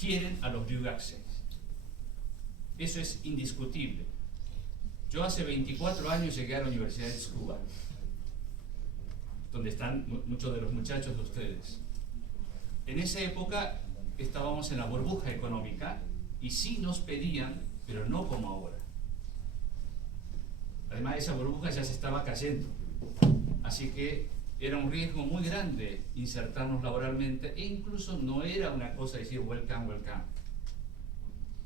quieren a los Ryugyuseis. Eso es indiscutible. Yo hace 24 años llegué a la Universidad de Tsukuba, donde están muchos de los muchachos de ustedes. En esa época estábamos en la burbuja económica y sí nos pedían, pero no como ahora. Además, esa burbuja ya se estaba cayendo. Así que era un riesgo muy grande insertarnos laboralmente e incluso no era una cosa decir welcome, welcome.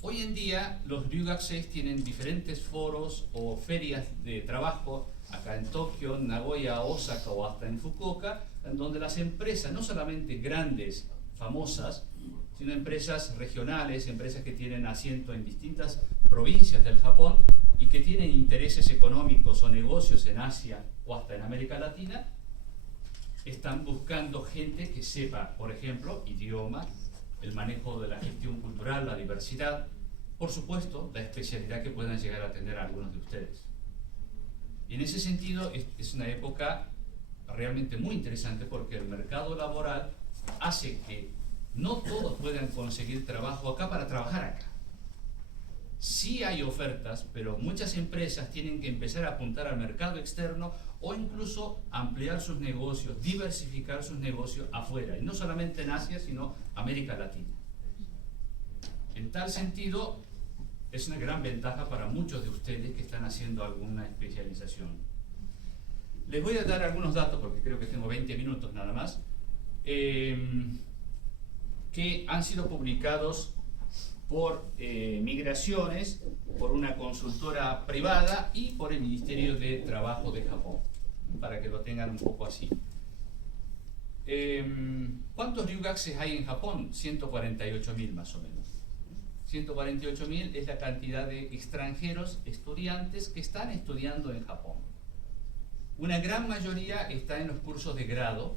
Hoy en día los Ryugyuseis tienen diferentes foros o ferias de trabajo acá en Tokio, Nagoya, Osaka o hasta en Fukuoka, en donde las empresas, no solamente grandes, famosas, sino empresas regionales, empresas que tienen asiento en distintas provincias del Japón y que tienen intereses económicos o negocios en Asia o hasta en América Latina, están buscando gente que sepa, por ejemplo, idioma, el manejo de la gestión cultural, la diversidad, por supuesto, la especialidad que puedan llegar a tener algunos de ustedes. Y en ese sentido es una época realmente muy interesante porque el mercado laboral hace que no todos puedan conseguir trabajo acá para trabajar acá. Sí hay ofertas, pero muchas empresas tienen que empezar a apuntar al mercado externo o incluso ampliar sus negocios, diversificar sus negocios afuera, y no solamente en Asia, sino América Latina. En tal sentido, es una gran ventaja para muchos de ustedes que están haciendo alguna especialización. Les voy a dar algunos datos, porque creo que tengo 20 minutos nada más, que han sido publicados por Migraciones, por una consultora privada y por el Ministerio de Trabajo de Japón, para que lo tengan un poco así. ¿Cuántos Ryugyuseis hay en Japón? 148.000 más o menos. 148.000 es la cantidad de extranjeros estudiantes que están estudiando en Japón. Una gran mayoría está en los cursos de grado.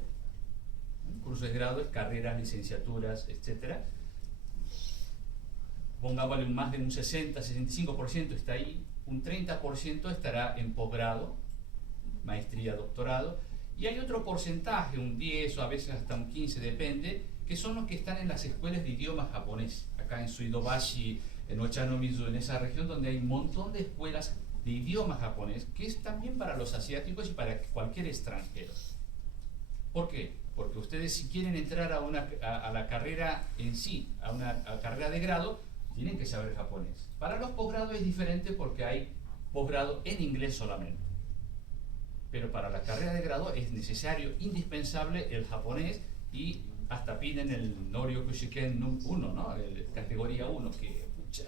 Cursos de grado es carreras, licenciaturas, etc. Pongámosle más de un 60-65% está ahí. Un 30% estará en posgrado, maestría, doctorado. Y hay otro porcentaje, un 10 o a veces hasta un 15, depende, que son los que están en las escuelas de idioma japonés, acá en Suidobashi, en Ochanomizu, en esa región donde hay un montón de escuelas de idioma japonés, que es también para los asiáticos y para cualquier extranjero. ¿Por qué? Porque ustedes, si quieren entrar a la carrera en sí, a una carrera de grado, tienen que saber japonés. Para los posgrados es diferente porque hay posgrado en inglés solamente. Pero para la carrera de grado es necesario, indispensable el japonés, y hasta piden el Noryoku Shiken 1, ¿no? Categoría 1, que pucha,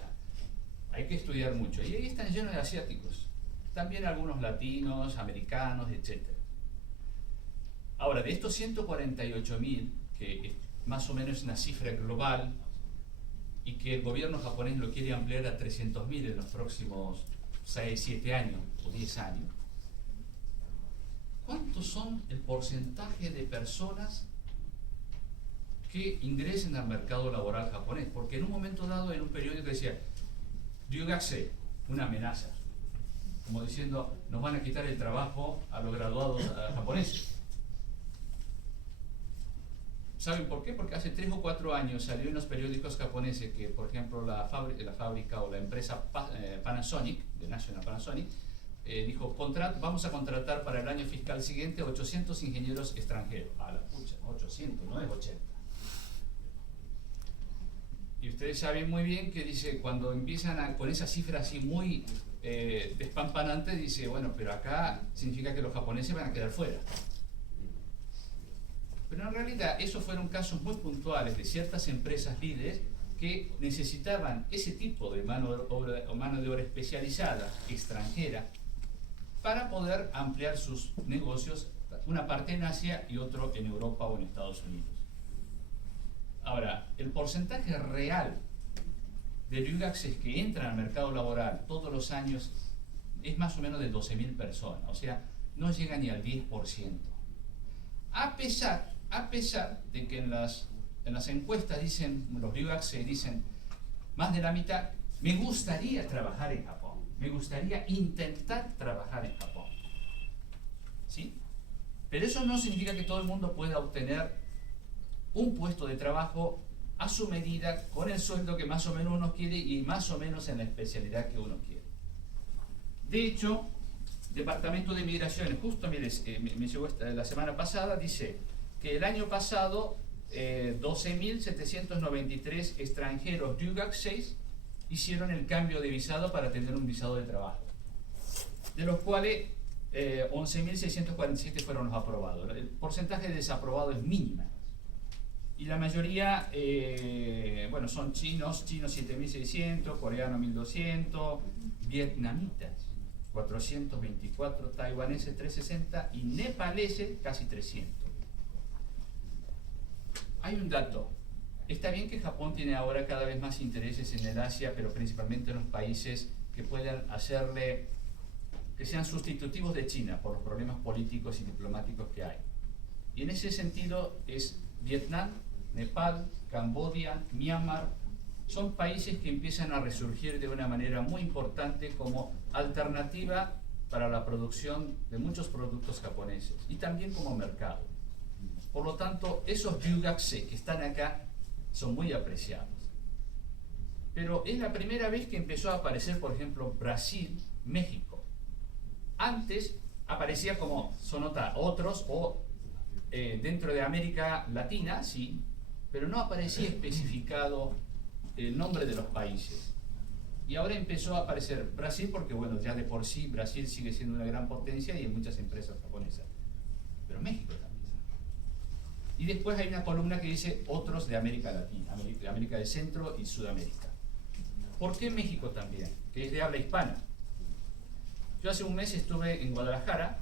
hay que estudiar mucho. Y ahí están llenos de asiáticos, también algunos latinos, americanos, etc. Ahora, de estos 148.000, que más o menos es una cifra global, y que el gobierno japonés lo quiere ampliar a 300.000 en los próximos 6, 7 años o 10 años, ¿cuántos son el porcentaje de personas que ingresen al mercado laboral japonés? Porque en un momento dado, en un periódico decía, Ryugyusei, una amenaza, como diciendo, nos van a quitar el trabajo a los graduados japoneses. ¿Saben por qué? Porque hace 3 o 4 años salió en los periódicos japoneses que, por ejemplo, la fábrica o la empresa Panasonic, de National Panasonic, dijo, vamos a contratar para el año fiscal siguiente 800 ingenieros extranjeros. A la pucha, 800, no es 80. Y ustedes saben muy bien que dice, cuando empiezan con esa cifra así muy despampanante, dice, bueno, pero acá significa que los japoneses van a quedar fuera. Pero en realidad esos fueron casos muy puntuales de ciertas empresas líderes que necesitaban ese tipo de mano de obra especializada, extranjera, para poder ampliar sus negocios, una parte en Asia y otro en Europa o en Estados Unidos. Ahora, el porcentaje real de Ryugyuseis que entran al mercado laboral todos los años es más o menos de 12.000 personas, o sea, no llega ni al 10%. A pesar de que en las encuestas dicen, los Ryugyuseis dicen, más de la mitad, me gustaría trabajar en Japón, me gustaría intentar trabajar en Japón. ¿Sí? Pero eso no significa que todo el mundo pueda obtener un puesto de trabajo a su medida, con el sueldo que más o menos uno quiere y más o menos en la especialidad que uno quiere. De hecho, Departamento de Migraciones, justo mire, me llegó la semana pasada, dice que el año pasado 12.793 extranjeros DUGAC 6 hicieron el cambio de visado para tener un visado de trabajo, de los cuales 11.647 fueron los aprobados. El porcentaje de desaprobados es mínima. Y la mayoría, bueno, son chinos 7.600, coreanos 1.200, vietnamitas 424, taiwaneses 360 y nepaleses casi 300. Hay un dato. Está bien que Japón tiene ahora cada vez más intereses en el Asia, pero principalmente en los países que puedan hacerle, que sean sustitutivos de China por los problemas políticos y diplomáticos que hay. Y en ese sentido es Vietnam, Nepal, Camboya, Myanmar, son países que empiezan a resurgir de una manera muy importante como alternativa para la producción de muchos productos japoneses y también como mercado. Por lo tanto, esos ryugakusei que están acá son muy apreciados. Pero es la primera vez que empezó a aparecer, por ejemplo, Brasil, México. Antes aparecía como sonota otros o dentro de América Latina, sí, pero no aparecía especificado el nombre de los países. Y ahora empezó a aparecer Brasil porque, bueno, ya de por sí Brasil sigue siendo una gran potencia y hay muchas empresas japonesas. Pero México también. Y después hay una columna que dice otros de América Latina, de América del Centro y Sudamérica. ¿Por qué México también? Que es de habla hispana. Yo hace un mes estuve en Guadalajara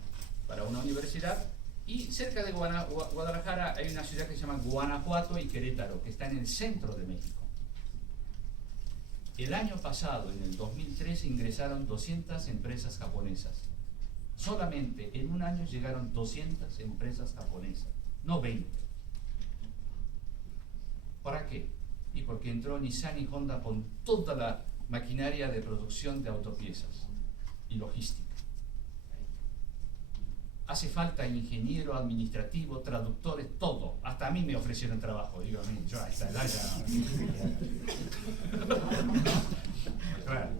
para una universidad y cerca de Guadalajara hay una ciudad que se llama Guanajuato y Querétaro, que está en el centro de México. El año pasado, en el 2013, ingresaron 200 empresas japonesas. Solamente en un año llegaron 200 empresas japonesas, no 20. ¿Para qué? Y porque entró Nissan y Honda con toda la maquinaria de producción de autopiezas y logística. Hace falta ingeniero, administrativo, traductores, todo. Hasta a mí me ofrecieron trabajo. Digo, yo a esta edad ya... Claro.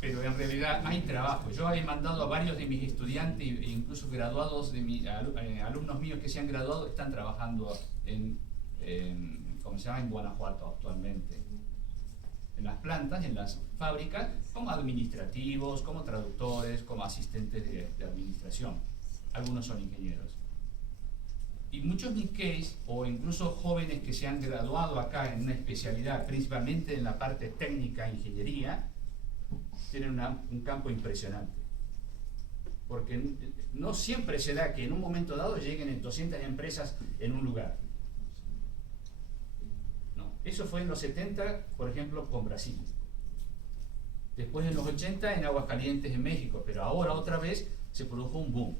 Pero en realidad hay trabajo. Yo he mandado a varios de mis estudiantes e incluso graduados, alumnos míos que se han graduado, están trabajando ¿cómo se llama? En Guanajuato actualmente. En las plantas, en las fábricas, como administrativos, como traductores, como asistentes de administración. Algunos son ingenieros. Y muchos Nikkeis, o incluso jóvenes que se han graduado acá en una especialidad, principalmente en la parte técnica, ingeniería, tienen un campo impresionante. Porque no siempre se da que en un momento dado lleguen 200 empresas en un lugar. Eso fue en los 70, por ejemplo, con Brasil. Después en los 80 en Aguascalientes, en México, pero ahora otra vez se produjo un boom.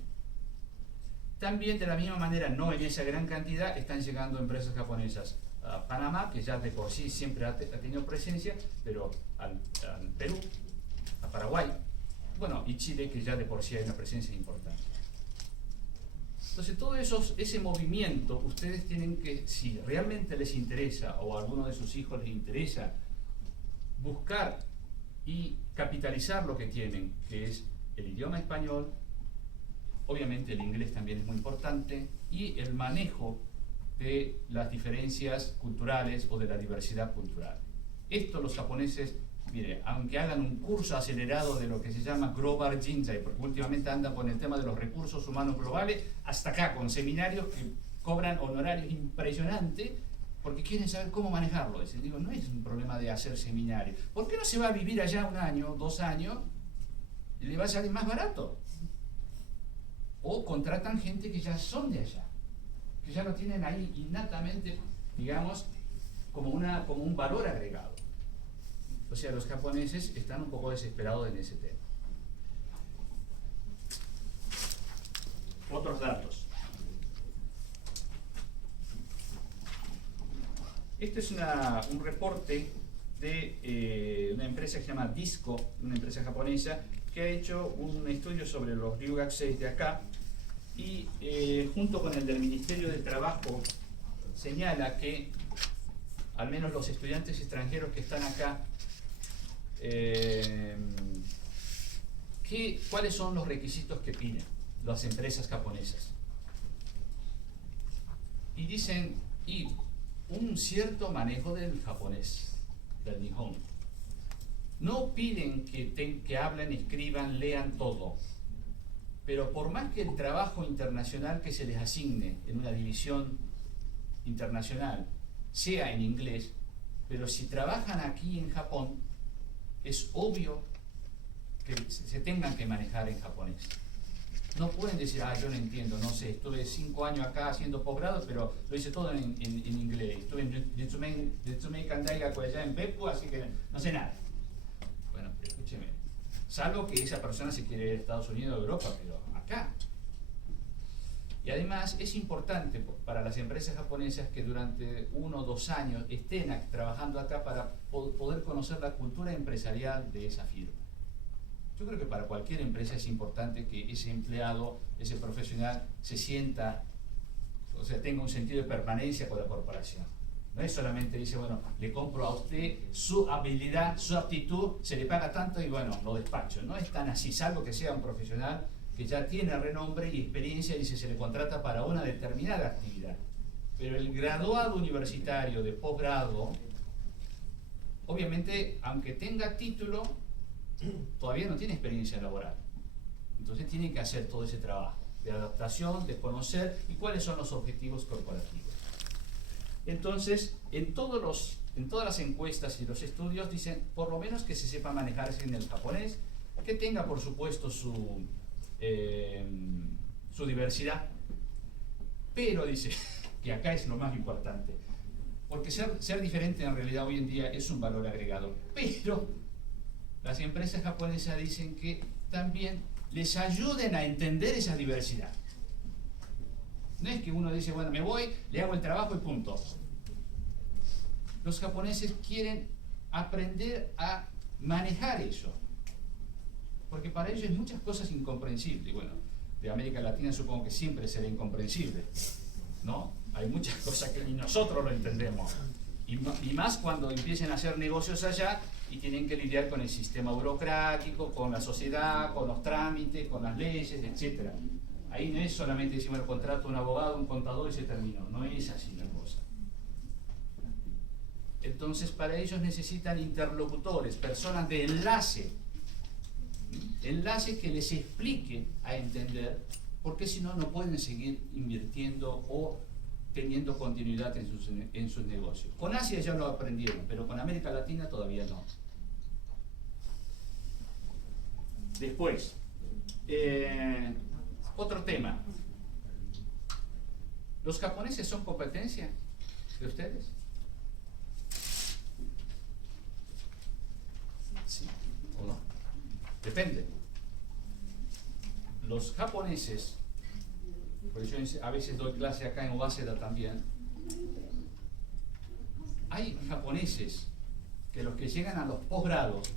También de la misma manera, no en esa gran cantidad, están llegando empresas japonesas a Panamá, que ya de por sí siempre ha tenido presencia, pero al Perú, a Paraguay, bueno, y Chile, que ya de por sí hay una presencia importante. Entonces todo ese movimiento, ustedes tienen que, si realmente les interesa o a alguno de sus hijos les interesa, buscar y capitalizar lo que tienen, que es el idioma español, obviamente el inglés también es muy importante, y el manejo de las diferencias culturales o de la diversidad cultural. Esto los japoneses, mire, aunque hagan un curso acelerado de lo que se llama Global Jinjai, porque últimamente andan con el tema de los recursos humanos globales, hasta acá con seminarios que cobran honorarios impresionantes, porque quieren saber cómo manejarlo. Digo, no es un problema de hacer seminarios. ¿Por qué no se va a vivir allá 1 año, 2 años, y le va a salir más barato? O contratan gente que ya son de allá, que ya lo tienen ahí innatamente, digamos, como un valor agregado. O sea, los japoneses están un poco desesperados en ese tema. Otros datos. Este es un reporte de una empresa que se llama Disco, una empresa japonesa, que ha hecho un estudio sobre los ryugakusei de acá y junto con el del Ministerio del Trabajo señala que, al menos los estudiantes extranjeros que están acá, ¿cuáles son los requisitos que piden las empresas japonesas? Y dicen, un cierto manejo del japonés, del Nihon. No piden que hablen, escriban, lean todo. Pero por más que el trabajo internacional que se les asigne en una división internacional sea en inglés, pero si trabajan aquí en Japón, es obvio que se tengan que manejar en japonés. No pueden decir, yo no entiendo, no sé, estuve 5 años acá haciendo posgrado, pero lo hice todo en inglés. Estuve en Ritsumei Kandaigaku allá en Beppu, así que no sé nada. Bueno, pero escúcheme, salvo que esa persona se quiere ir a Estados Unidos o Europa, pero acá. Y además es importante para las empresas japonesas que durante 1 o 2 años estén trabajando acá para poder conocer la cultura empresarial de esa firma. Yo creo que para cualquier empresa es importante que ese empleado, ese profesional, se sienta, o sea, tenga un sentido de permanencia con la corporación. No es solamente dice, bueno, le compro a usted su habilidad, su aptitud, se le paga tanto y bueno, lo despacho. No es tan así, salvo que sea un profesional que ya tiene renombre y experiencia y se le contrata para una determinada actividad. Pero el graduado universitario de posgrado, obviamente, aunque tenga título, todavía no tiene experiencia laboral. Entonces tiene que hacer todo ese trabajo de adaptación, de conocer y cuáles son los objetivos corporativos. Entonces, en todas las encuestas y los estudios dicen, por lo menos que se sepa manejarse en el japonés, que tenga por supuesto su diversidad, pero dice que acá es lo más importante, porque ser diferente en realidad hoy en día es un valor agregado, pero las empresas japonesas dicen que también les ayuden a entender esa diversidad. No es que uno dice, bueno, me voy, le hago el trabajo y punto. Los japoneses quieren aprender a manejar eso, porque para ellos hay muchas cosas incomprensibles. Bueno, de América Latina supongo que siempre será incomprensible, ¿no? Hay muchas cosas que ni nosotros lo entendemos. Y más cuando empiecen a hacer negocios allá y tienen que lidiar con el sistema burocrático, con la sociedad, con los trámites, con las leyes, etc. Ahí no es solamente decir, bueno, contrato un abogado, un contador y se terminó. No es así la cosa. Entonces, para ellos necesitan interlocutores, personas de enlace que les explique a entender, porque si no, no pueden seguir invirtiendo o teniendo continuidad en sus negocios. Con Asia ya lo aprendieron, pero con América Latina todavía no. Después, otro tema. ¿Los japoneses son competencia de ustedes? ¿Sí o no? Depende. Los japoneses, porque yo a veces doy clase acá en Waseda también, hay japoneses que los que llegan a los posgrados,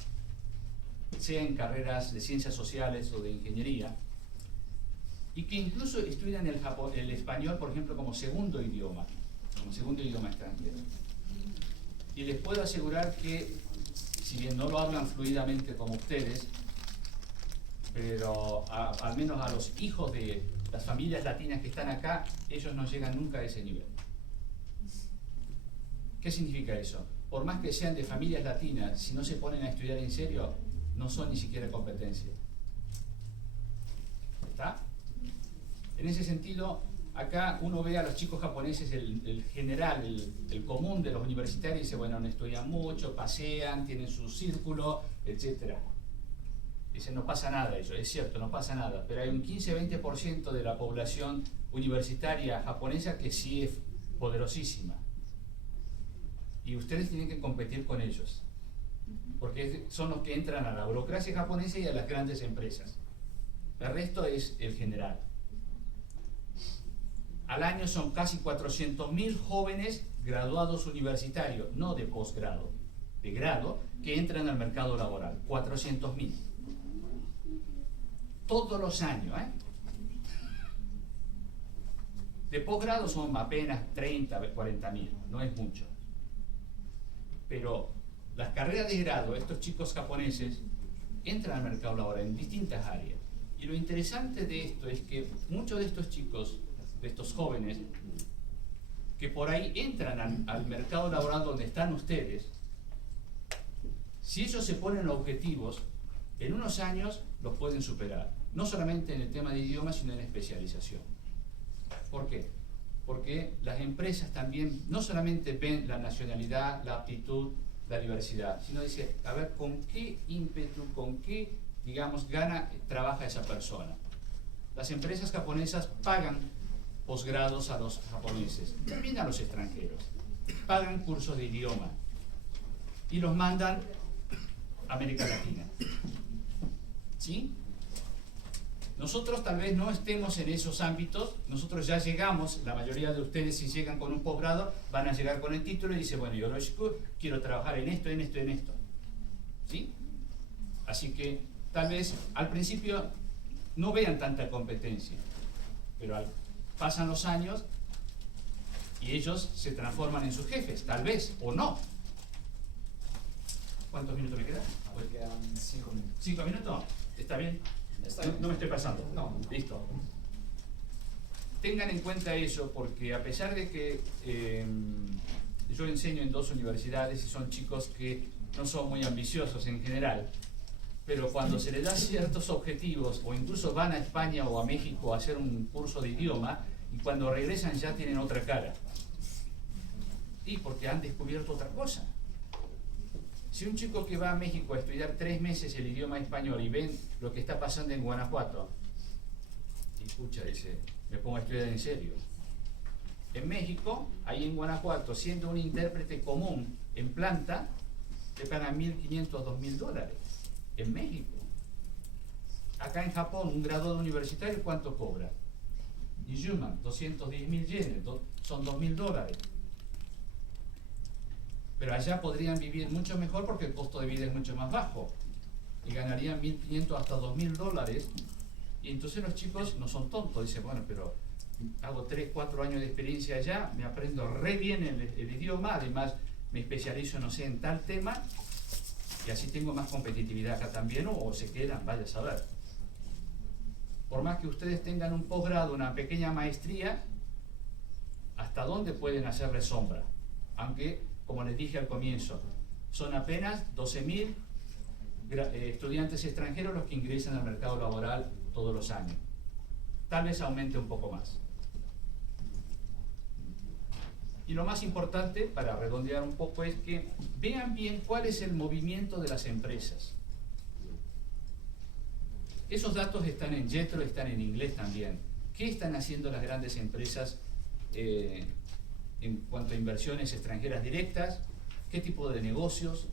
sea en carreras de ciencias sociales o de ingeniería, y que incluso estudian el español, por ejemplo, como segundo idioma extranjero. Y les puedo asegurar que, si bien no lo hablan fluidamente como ustedes, pero al menos a los hijos de las familias latinas que están acá, ellos no llegan nunca a ese nivel. ¿Qué significa eso? Por más que sean de familias latinas, si no se ponen a estudiar en serio, no son ni siquiera competencia. ¿Está? En ese sentido, acá uno ve a los chicos japoneses, el general, el común de los universitarios, y dice, bueno, no estudian mucho, pasean, tienen su círculo, etc. Dice, no pasa nada eso, es cierto, no pasa nada, pero hay un 15-20% de la población universitaria japonesa que sí es poderosísima. Y ustedes tienen que competir con ellos, porque son los que entran a la burocracia japonesa y a las grandes empresas. El resto es el general. Al año son casi 400.000 jóvenes graduados universitarios, no de posgrado, de grado, que entran al mercado laboral. 400.000. Todos los años, De posgrado son apenas 30, 40.000, no es mucho. Pero las carreras de grado, estos chicos japoneses entran al mercado laboral en distintas áreas. Y lo interesante de esto es que muchos de estos chicos, de estos jóvenes, que por ahí entran al mercado laboral donde están ustedes, si ellos se ponen objetivos, en unos años los pueden superar. No solamente en el tema de idioma, sino en especialización. ¿Por qué? Porque las empresas también no solamente ven la nacionalidad, la aptitud, la diversidad, sino dice, a ver, con qué ímpetu, con qué, digamos, trabaja esa persona. Las empresas japonesas pagan posgrados a los japoneses, también a los extranjeros, pagan cursos de idioma y los mandan a América Latina. ¿Sí? Nosotros tal vez no estemos en esos ámbitos, nosotros ya llegamos, la mayoría de ustedes si llegan con un posgrado van a llegar con el título y dicen, bueno, yo quiero trabajar en esto, en esto, en esto. ¿Sí? Así que tal vez al principio no vean tanta competencia, pero pasan los años y ellos se transforman en sus jefes, tal vez, o no. ¿Cuántos minutos me quedan? Me quedan 5 minutos. ¿5 minutos? ¿Está bien? No me estoy pasando. No. Listo. Tengan en cuenta eso porque a pesar de que yo enseño en 2 universidades y son chicos que no son muy ambiciosos en general, pero cuando se les da ciertos objetivos o incluso van a España o a México a hacer un curso de idioma y cuando regresan ya tienen otra cara. Y porque han descubierto otra cosa. Si un chico que va a México a estudiar 3 meses el idioma español y ven lo que está pasando en Guanajuato, y escucha, dice, me pongo a estudiar en serio. En México, ahí en Guanajuato, siendo un intérprete común en planta, te pagan $1.500, $2.000. En México. Acá en Japón, un graduado universitario, ¿cuánto cobra? Izuman, 210.000 yenes, son $2.000. Pero allá podrían vivir mucho mejor porque el costo de vida es mucho más bajo y ganarían $1.500 hasta $2.000 y entonces los chicos no son tontos, dicen, bueno, pero hago 3, 4 años de experiencia allá, me aprendo re bien el idioma, además me especializo, no sé, en tal tema y así tengo más competitividad acá también o se quedan, vaya a saber. Por más que ustedes tengan un posgrado, una pequeña maestría, ¿hasta dónde pueden hacerle sombra? Aunque, como les dije al comienzo, son apenas 12.000 estudiantes extranjeros los que ingresan al mercado laboral todos los años. Tal vez aumente un poco más. Y lo más importante, para redondear un poco, es que vean bien cuál es el movimiento de las empresas. Esos datos están en JETRO, están en inglés también. ¿Qué están haciendo las grandes empresas en cuanto a inversiones extranjeras directas? ¿Qué tipo de negocios?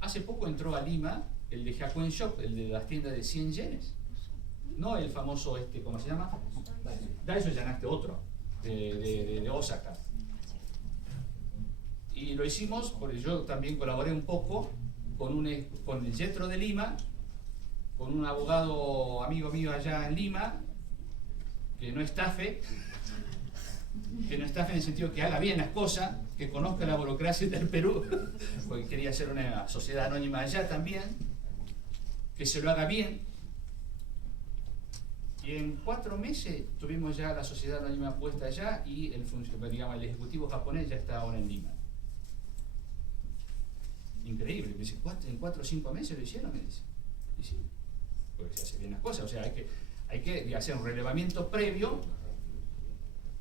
Hace poco entró a Lima el de Hakuen Shop, el de las tiendas de 100 yenes. No el famoso, ¿cómo se llama? Daiso Yanakte, otro, de Osaka. Y lo hicimos porque yo también colaboré un poco con el JETRO de Lima, con un abogado amigo mío allá en Lima, que no estafe en el sentido que haga bien las cosas, que conozca la burocracia del Perú, porque quería hacer una sociedad anónima allá también, que se lo haga bien. Y en 4 meses tuvimos ya la sociedad anónima puesta allá y el ejecutivo japonés ya está ahora en Lima. Increíble, me dice, ¿en 4 o 5 meses lo hicieron? Me dice. Y sí, porque se hacen bien las cosas, o sea, hay que hacer un relevamiento previo,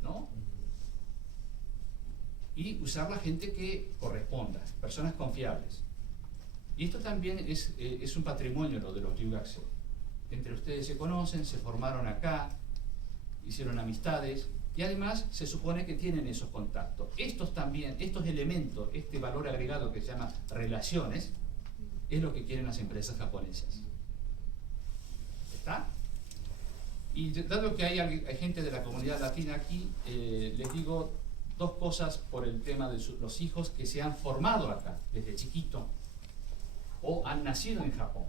¿no? Y usar la gente que corresponda, personas confiables. Y esto también es un patrimonio lo de los Ryugaku. Entre ustedes se conocen, se formaron acá, hicieron amistades y además se supone que tienen esos contactos. Estos elementos, este valor agregado que se llama relaciones, es lo que quieren las empresas japonesas. ¿Está? Y dado que hay gente de la comunidad latina aquí, les digo 2 cosas por el tema de los hijos que se han formado acá desde chiquito o han nacido en Japón.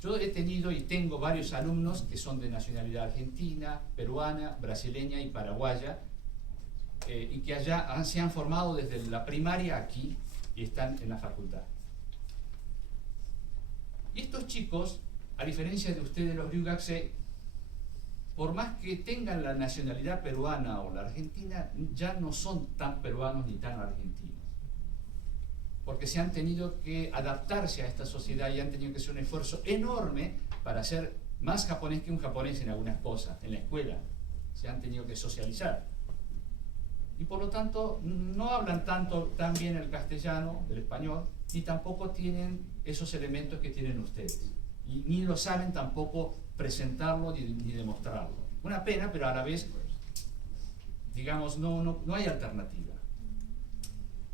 Yo he tenido y tengo varios alumnos que son de nacionalidad argentina, peruana, brasileña y paraguaya, y que allá se han formado desde la primaria aquí y están en la facultad. Y estos chicos, a diferencia de ustedes los ryugakusei, por más que tengan la nacionalidad peruana o la argentina, ya no son tan peruanos ni tan argentinos. Porque se han tenido que adaptarse a esta sociedad y han tenido que hacer un esfuerzo enorme para ser más japonés que un japonés en algunas cosas, en la escuela. Se han tenido que socializar. Y por lo tanto, no hablan tan bien el castellano, el español, ni tampoco tienen esos elementos que tienen ustedes. Y ni lo saben tampoco presentarlo ni demostrarlo. Una pena, pero a la vez, digamos, no hay alternativa.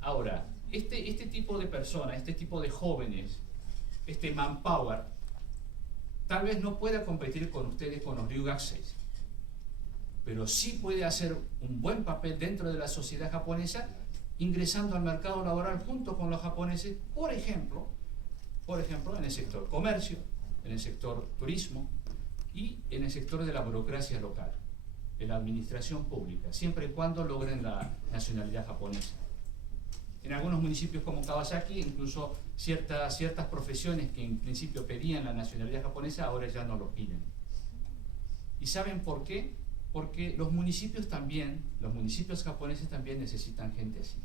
Ahora, este tipo de personas, este tipo de jóvenes, este manpower, tal vez no pueda competir con ustedes con los ryugakusei, pero sí puede hacer un buen papel dentro de la sociedad japonesa, ingresando al mercado laboral junto con los japoneses, por ejemplo, en el sector comercio, en el sector turismo y en el sector de la burocracia local, en la administración pública, siempre y cuando logren la nacionalidad japonesa. En algunos municipios como Kawasaki, incluso ciertas profesiones que en principio pedían la nacionalidad japonesa, ahora ya no lo piden. ¿Y saben por qué? Porque los municipios japoneses también necesitan gente así.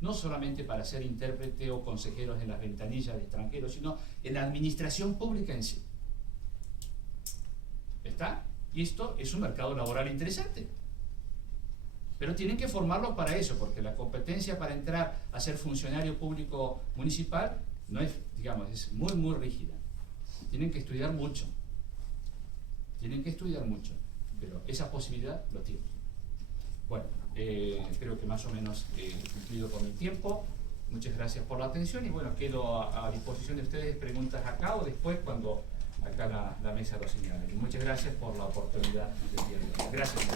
No solamente para ser intérprete o consejeros en las ventanillas de extranjeros, sino en la administración pública en sí. ¿Está? Y esto es un mercado laboral interesante. Pero tienen que formarlo para eso, porque la competencia para entrar a ser funcionario público municipal no es, digamos, es muy, muy rígida. Tienen que estudiar mucho. Pero esa posibilidad lo tienen. Bueno, creo que más o menos he cumplido con mi tiempo. Muchas gracias por la atención y bueno, quedo a disposición de ustedes, preguntas acá o después cuando acá la mesa lo señale. Y muchas gracias por la oportunidad del día de hoy. Gracias.